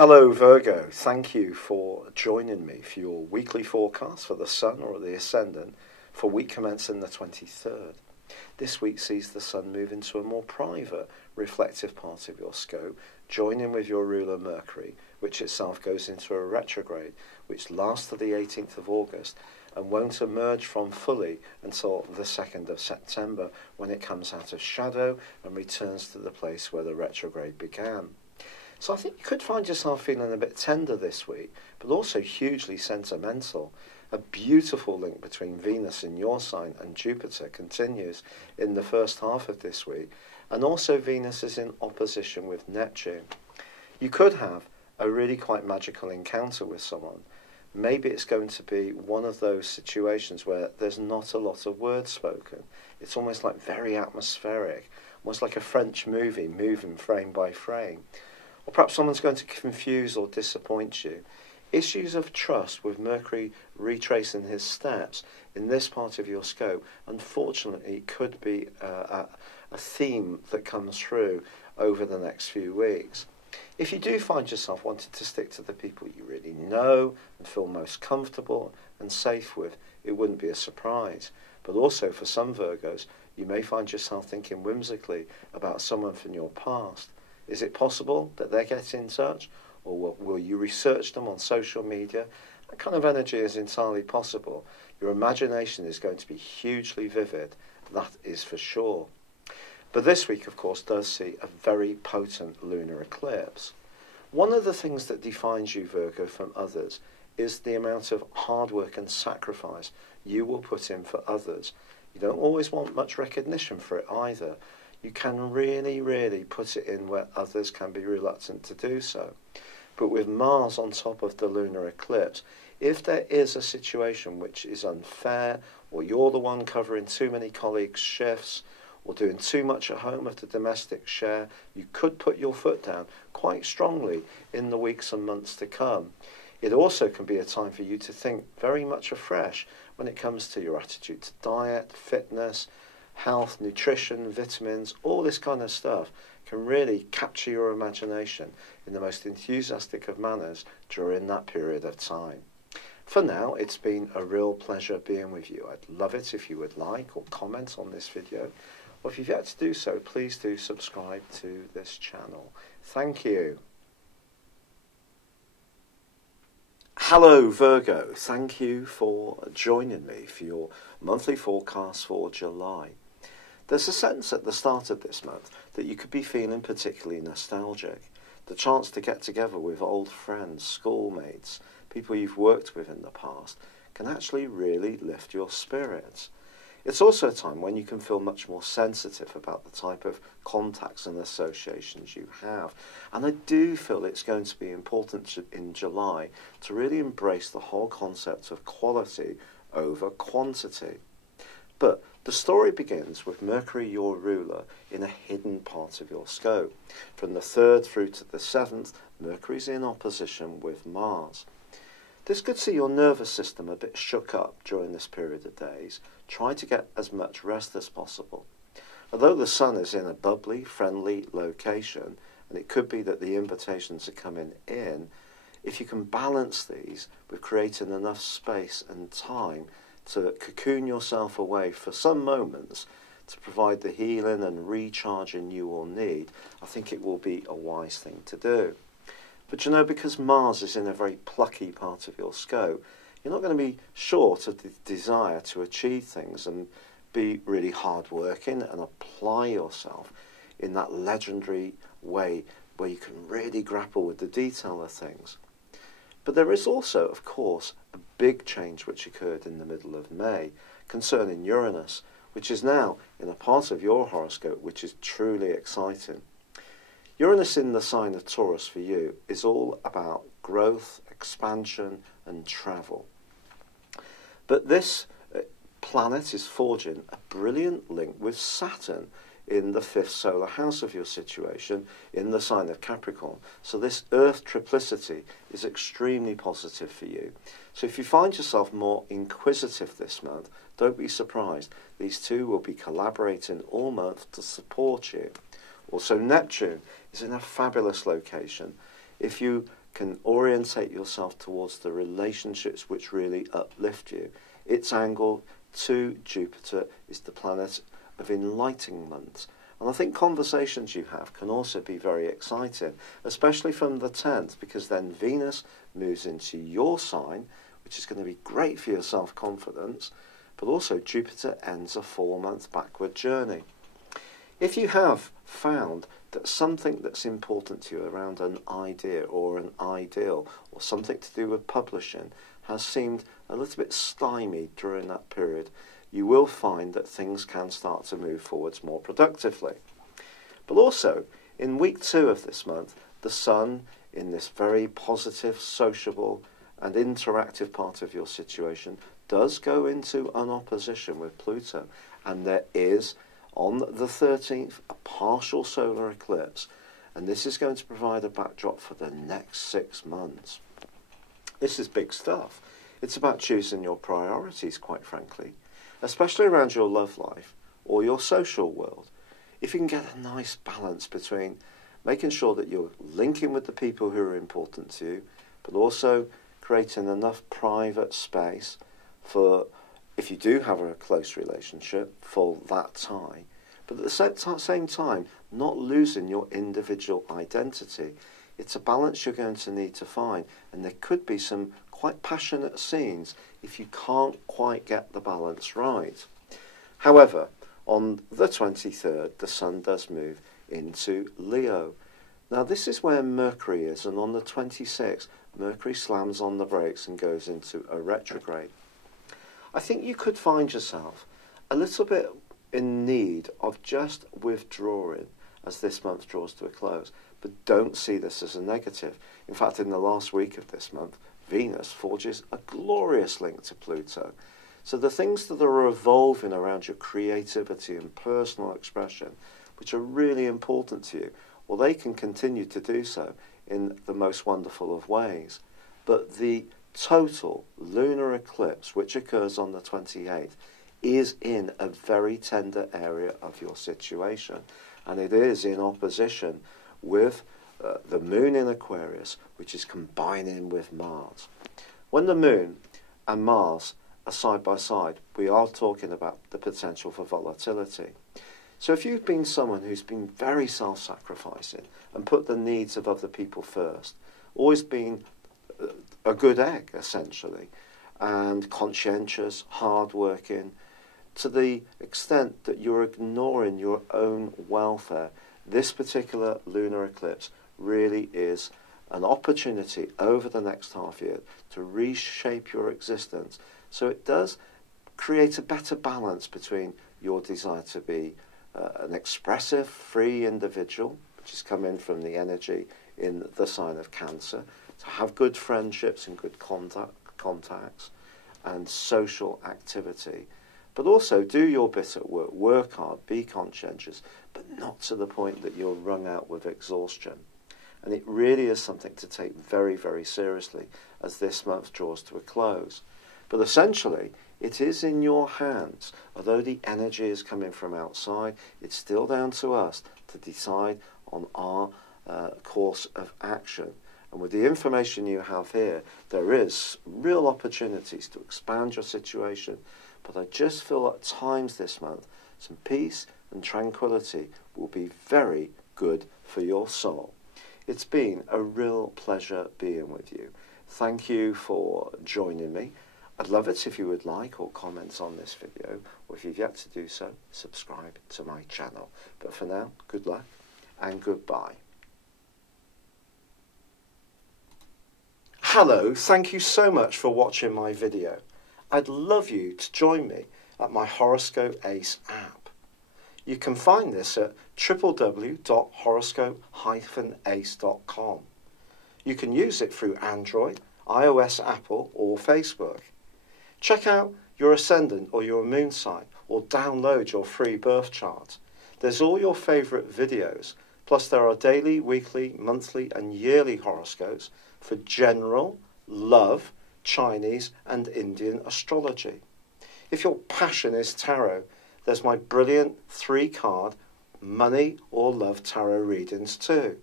Hello Virgo, thank you for joining me for your weekly forecast for the Sun or the Ascendant for week commencing the 23rd. This week sees the Sun move into a more private, reflective part of your scope, joining with your ruler Mercury, which itself goes into a retrograde, which lasts to the 18th of August and won't emerge from fully until the 2nd of September when it comes out of shadow and returns to the place where the retrograde began. So I think you could find yourself feeling a bit tender this week, but also hugely sentimental. A beautiful link between Venus in your sign and Jupiter continues in the first half of this week, and also Venus is in opposition with Neptune. You could have a really quite magical encounter with someone. Maybe it's going to be one of those situations where there's not a lot of words spoken. It's almost like very atmospheric, almost like a French movie, moving frame by frame. Or perhaps someone's going to confuse or disappoint you. Issues of trust with Mercury retracing his steps in this part of your scope, unfortunately, could be a theme that comes through over the next few weeks. If you do find yourself wanting to stick to the people you really know and feel most comfortable and safe with, it wouldn't be a surprise. But also for some Virgos, you may find yourself thinking whimsically about someone from your past. Is it possible that they get in touch, or will you research them on social media? That kind of energy is entirely possible. Your imagination is going to be hugely vivid, that is for sure. But this week, of course, does see a very potent lunar eclipse. One of the things that defines you, Virgo, from others is the amount of hard work and sacrifice you will put in for others. You don't always want much recognition for it either. You can really put it in where others can be reluctant to do so. But with Mars on top of the lunar eclipse, if there is a situation which is unfair, or you're the one covering too many colleagues' shifts, or doing too much at home of the domestic share, you could put your foot down quite strongly in the weeks and months to come. It also can be a time for you to think very much afresh when it comes to your attitude to diet, fitness, health, nutrition, vitamins, all this kind of stuff can really capture your imagination in the most enthusiastic of manners during that period of time. For now, it's been a real pleasure being with you. I'd love it if you would like or comment on this video. Or if you've yet to do so, please do subscribe to this channel. Thank you. Hello Virgo, thank you for joining me for your monthly forecast for July. There's a sense at the start of this month that you could be feeling particularly nostalgic. The chance to get together with old friends, schoolmates, people you've worked with in the past can actually really lift your spirits. It's also a time when you can feel much more sensitive about the type of contacts and associations you have. And I do feel it's going to be important in July to really embrace the whole concept of quality over quantity. But the story begins with Mercury, your ruler, in a hidden part of your scope. From the 3rd through to the 7th, Mercury's in opposition with Mars. This could see your nervous system a bit shook up during this period of days. Try to get as much rest as possible. Although the Sun is in a bubbly, friendly location, and it could be that the invitations are coming in, if you can balance these with creating enough space and time to cocoon yourself away for some moments to provide the healing and recharging you will need, I think it will be a wise thing to do. But you know, because Mars is in a very plucky part of your scope, you're not going to be short of the desire to achieve things and be really hard-working and apply yourself in that legendary way where you can really grapple with the detail of things. But there is also, of course, a big change which occurred in the middle of May concerning Uranus, which is now in a part of your horoscope which is truly exciting. Uranus in the sign of Taurus for you is all about growth, expansion and travel. But this planet is forging a brilliant link with Saturn in the 5th solar house of your situation in the sign of Capricorn. So this Earth triplicity is extremely positive for you. So if you find yourself more inquisitive this month, don't be surprised. These two will be collaborating all month to support you. Also, Neptune is in a fabulous location. If you can orientate yourself towards the relationships which really uplift you. Its angle to Jupiter is the planet of enlightenment. And I think conversations you have can also be very exciting, especially from the 10th, because then Venus moves into your sign, which is going to be great for your self-confidence, but also Jupiter ends a 4-month backward journey. If you have found that something that's important to you around an idea or an ideal or something to do with publishing has seemed a little bit stymied during that period, you will find that things can start to move forwards more productively. But also, in week 2 of this month, the Sun, in this very positive, sociable and interactive part of your situation, does go into an opposition with Pluto, and there is, on the 13th, a partial solar eclipse, and this is going to provide a backdrop for the next 6 months. This is big stuff. It's about choosing your priorities, quite frankly, especially around your love life or your social world. If you can get a nice balance between making sure that you're linking with the people who are important to you, but also creating enough private space for, if you do have a close relationship, for that tie, but at the same time, not losing your individual identity. It's a balance you're going to need to find, and there could be some quite passionate scenes if you can't quite get the balance right. However, on the 23rd, the Sun does move into Leo. Now, this is where Mercury is, and on the 26th, Mercury slams on the brakes and goes into a retrograde. I think you could find yourself a little bit in need of just withdrawing as this month draws to a close, but don't see this as a negative. In fact, in the last week of this month, Venus forges a glorious link to Pluto. So the things that are revolving around your creativity and personal expression, which are really important to you, well, they can continue to do so in the most wonderful of ways. But the total lunar eclipse, which occurs on the 28th, is in a very tender area of your situation. And it is in opposition with the moon in Aquarius, which is combining with Mars. When the moon and Mars are side by side, we are talking about the potential for volatility. So if you've been someone who's been very self-sacrificing and put the needs of other people first, always been a good egg, essentially, and conscientious, hard-working, to the extent that you're ignoring your own welfare, this particular lunar eclipse really is an opportunity over the next half year to reshape your existence. So it does create a better balance between your desire to be an expressive, free individual, which is coming from the energy in the sign of Cancer, to have good friendships and good contacts and social activity, but also do your bit at work, work hard, be conscientious, but not to the point that you're wrung out with exhaustion. And it really is something to take very, very seriously as this month draws to a close. But essentially, it is in your hands. Although the energy is coming from outside, it's still down to us to decide on our course of action. And with the information you have here, there is real opportunities to expand your situation. But I just feel at times this month, some peace and tranquility will be very good for your soul. It's been a real pleasure being with you. Thank you for joining me. I'd love it if you would like or comment on this video, or if you've yet to do so, subscribe to my channel. But for now, good luck and goodbye. Hello, thank you so much for watching my video. I'd love you to join me at my Horoscope Ace app. You can find this at www.horoscope-ace.com. You can use it through Android, iOS, Apple or Facebook. Check out your ascendant or your moon sign, or download your free birth chart. There's all your favourite videos, plus there are daily, weekly, monthly and yearly horoscopes for general, love, Chinese and Indian astrology. If your passion is tarot, there's my brilliant 3-card money or love tarot readings too.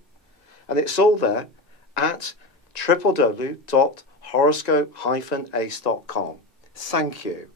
And it's all there at www.horoscope-ace.com. Thank you.